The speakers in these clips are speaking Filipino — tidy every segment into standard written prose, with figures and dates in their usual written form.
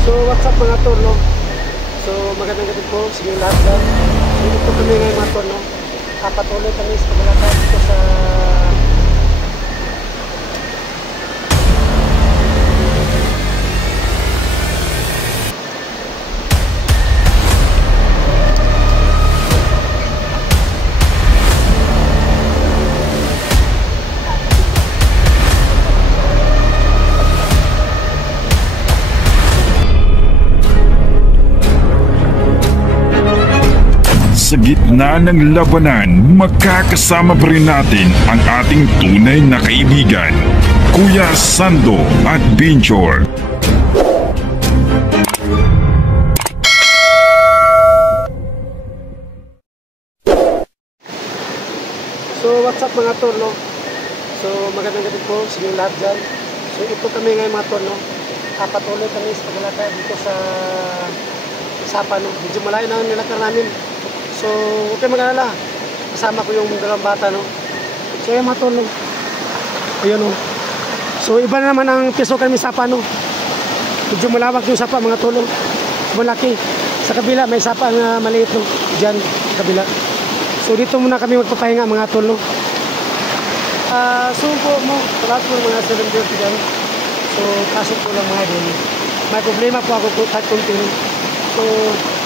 So what's up mga tol, no? So magandang gabi po sa inyo lahat dyan. So ito kami ngayon mga tol, no? Patuloy kami sa paglalakad dito sa Sa gitna ng labanan, magkakasama pa rin natin ang ating tunay na kaibigan, Kuya Sando at Binchor. So what's up mga tol, no? So magandang gabi po sa inyo lahat dyan. So ito kami ngayon mga tol, no? Patuloy kami sa paglalakad dito sa Sapa, no? Medyo malayo na nilakar namin. So, huwag kayo mag-alala. Kasama ko yung dalawang bata, no? So, yung mga tol, no? Ayun, no? So, iba na naman ang piso kami Sapa, no? Medyo malawak yung Sapa, mga tol, no? Malaki. Sa kabila, may Sapa na maliit, no? Diyan, sa kabila. So, dito muna kami magpapahinga, mga tol, no? So, po mo, lahat po ng mga 7 days dyan. So, kaso po lang mga din. May problema po ako kahit kunti, no? So,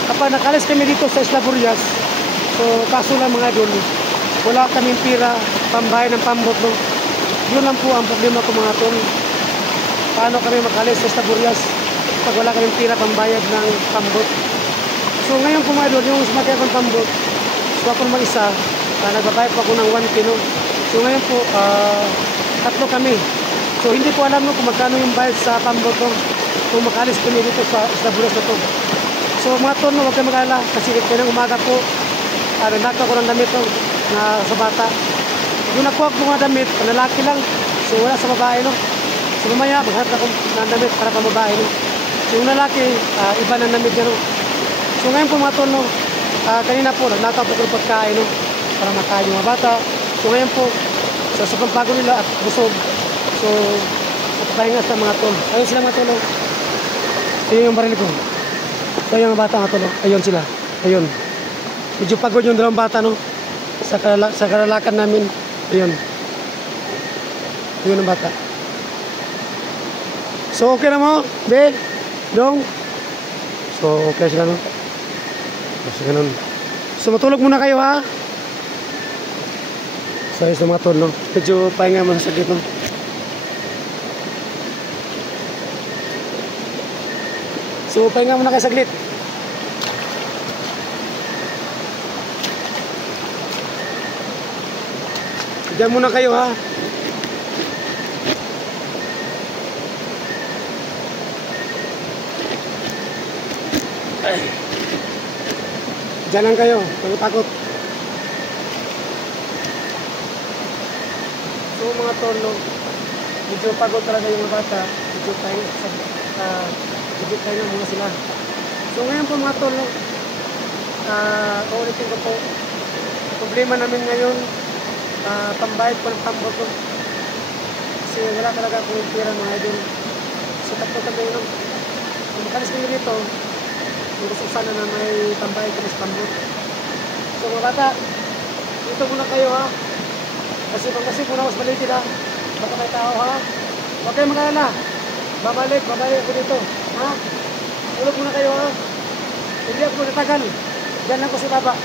kapag nakalis kami dito sa Isla Burias, so kaso lang mga idol, wala kaming pira, pambayad ng pambot, no? Yun lang po ang problema ko mga tol. Paano kami makalis sa Isla Burias pag wala kaming pira, pambayad ng pambot? So ngayon po mga idol, yung sumakay akong pambot, so ako mag-isa, nagbabayad po ako ng 1K, no? So ngayon po, tatlo kami. So hindi po alam, no, kung magkano yung bayad sa pambot, no? Kung makalis kami dito sa Isla Burias na to. So mga tol, no, huwag kayo mag-alala kasi kanang umaga po, nagdaka ko ng damit, no, na sa bata. Yung nakuha ko mga damit, panlalaki lang. So wala sa babae, no. So mamaya, maghanap ako ng damit para pa babae, no. So yung lalaki, iba ng damit niya, no. So ngayon po mga tol, no, kanina po, nagnakaw po ko ng pagkain, no, para makain yung mga bata. So ngayon po, sa sobrang pagod nila at busog. So, papahinga sa mga tol. Ayun sila mga tol, no. So yung baril ko. So yung bata nga tol, ayun sila. Ayun. Medyo pagod yung dalawang bata, no. Sa karalakan namin. Ayun. Ayun ang bata. So okay na mo, be? Dong? So okay sila, no. So ganun. So matulog muna kayo, ha. So ayun sa mga tol, no. Medyo pahinga mo sa sakit, no. So pahinga muna kayo saglit. Diyan muna kayo, ha. Ay. Diyan lang kayo, takot. So mga tol, no, medyo pagod talaga yung mga bata. Medyo pahinga muna sila. So ngayon po mga tol, no, uulitin ko po, problema namin ngayon, pambayad po ng pambot, no. Kasi wala talaga akong pera mga idol. So tatlo kami, no. Kung makalis kayo dito, kung gusto sana na may pambayad kami sa pambot. So mga bata, dito muna kayo, ha. Kasi muna ako sa paligid, ha. Baka may tao, ha. Huwag kayo mag-alala. Babalik ako dito, ha. Tulog muna kayo, ha. Hindi ako natagal. Diyan lang ko sa baba.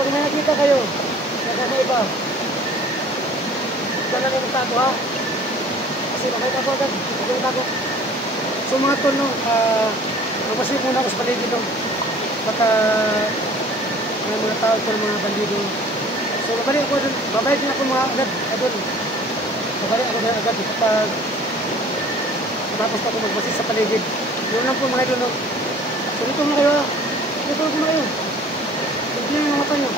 Pag may nakita kayo, nakakaiba, diyan lang yung tago, ha. Kasi makita ko agad. Huwag yung tago. So mga tol, no, mamasip muna ako sa paligid, no. Baka may mga tao ito ng mga bandido. So babalik ako dun. Babalik din ako mga agad. Babalik ako dun agad kapag tapos ako magbasis sa paligid. Yun lang po mga idol, no. So dito muna kayo, ha. Dito muna kayo. Hindi yung mga mata nyo.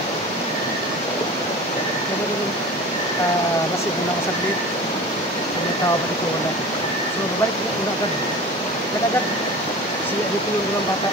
Masip muna ako saglit. Kung may tao ba dito, wala. So babalik muna agad. Agad. Kasi dito yung dalawang bata.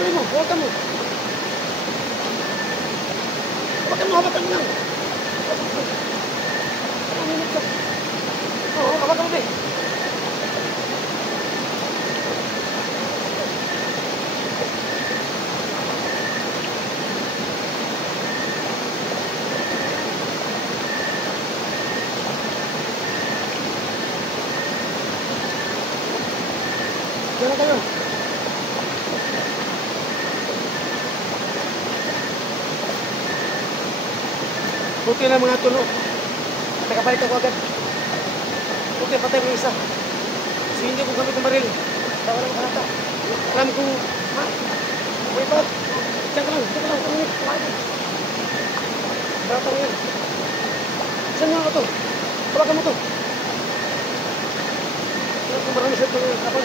Tuloy mo, hawakan mo. Hawakan mo lang. Oo, hawakan mo, be. Diyan na kayo. Buti na mga tulo. Nakabalik ako agad. Buti, patay mo isa. So hindi ko gamit ng baril. Tawa lang kanata. Alam kong, ha? Wait pa. Diyan ka lang. Kamit. Barata mo yan. Saan nga ako to? Tawagan mo to. Alam kong marami siya itong kapal.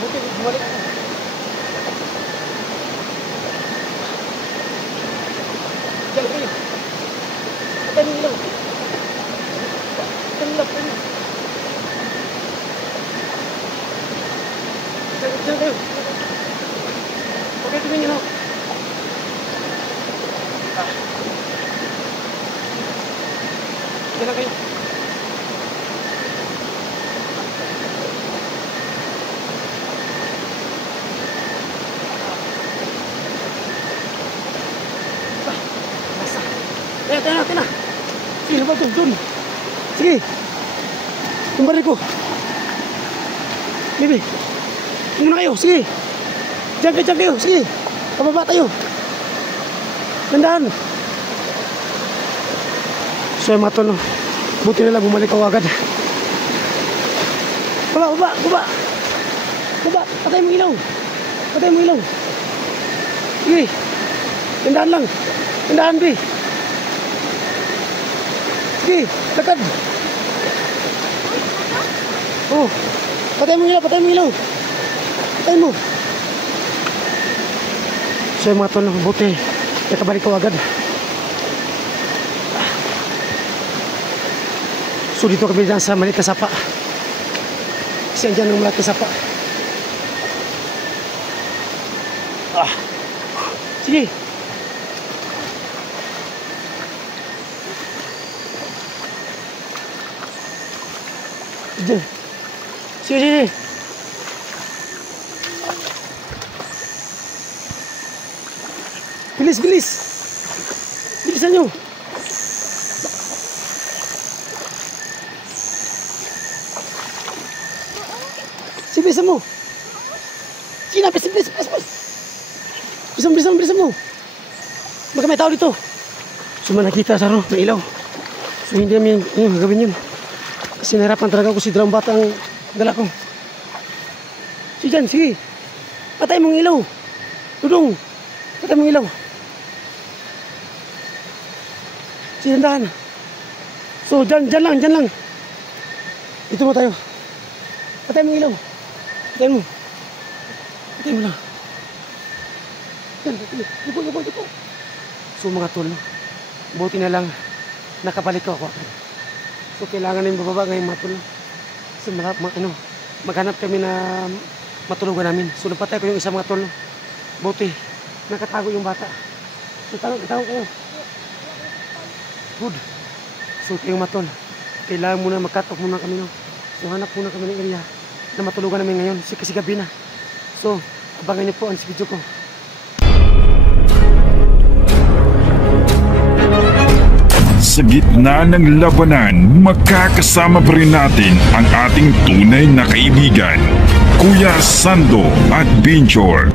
Buti, bumalik ako. Diyan kayo. Patay mo ilaw. Patay mo ilaw. Diyan kayo. Okay, tumingin ilaw. Diyan lang kayo. Tayo na. Sige, ba doon. Sige. Yung baril ko. Bibi. Tingnan na kayo, sige. Diyan kayo, sige. Pababa tayo. Dandahan. So, yung matol, no? Buti na lang bumalik ako agad. Baba. Patay mo ilaw. Sige. Dandahan lang. Dandahan, Bi. Sige, lakad. Oh, patay mo ilaw. Patay mo. So yung mga tol, buti. Nakabalik ko agad. So dito kami dyan sa Maliit na Sapa. Kasi andyan ng Maliit na Sapa. Sige. Sige. Bilis. Bilisan nyo. Sige, bilisan mo. Sige na, bilis. Bilisan mo. Baka may tao dito. Suma nakita sa may ilaw. So hindi namin yung gagawin yun. Kasi nahirapan talaga ako si dalawang bata ang dala ko. Sige. Patay mong ilaw. Tudong. Patay mong ilaw. Sige, dandahan. So, dyan lang. Dito mo tayo. Patay mong ilaw. Patay mo lang. Yan, Ipo. So, mga tol, buti na lang nakabalik ako. So, kailangan na yung bababa ngayong matulog. So, maghanap kami na matulugan namin. So, napatay ko yung isang matulog. Buti, nakatago yung bata. So, tawag kayo. Good. So, ito yung matol. Kailangan muna mag-cut off muna kami. No? So, hanap muna kami ng area na matulugan namin ngayon. Kasi gabi na. So, abangan niyo po ang video ko. Sa gitna ng labanan, magkakasama pa rin natin ang ating tunay na kaibigan, Kuya Sando at Binchor.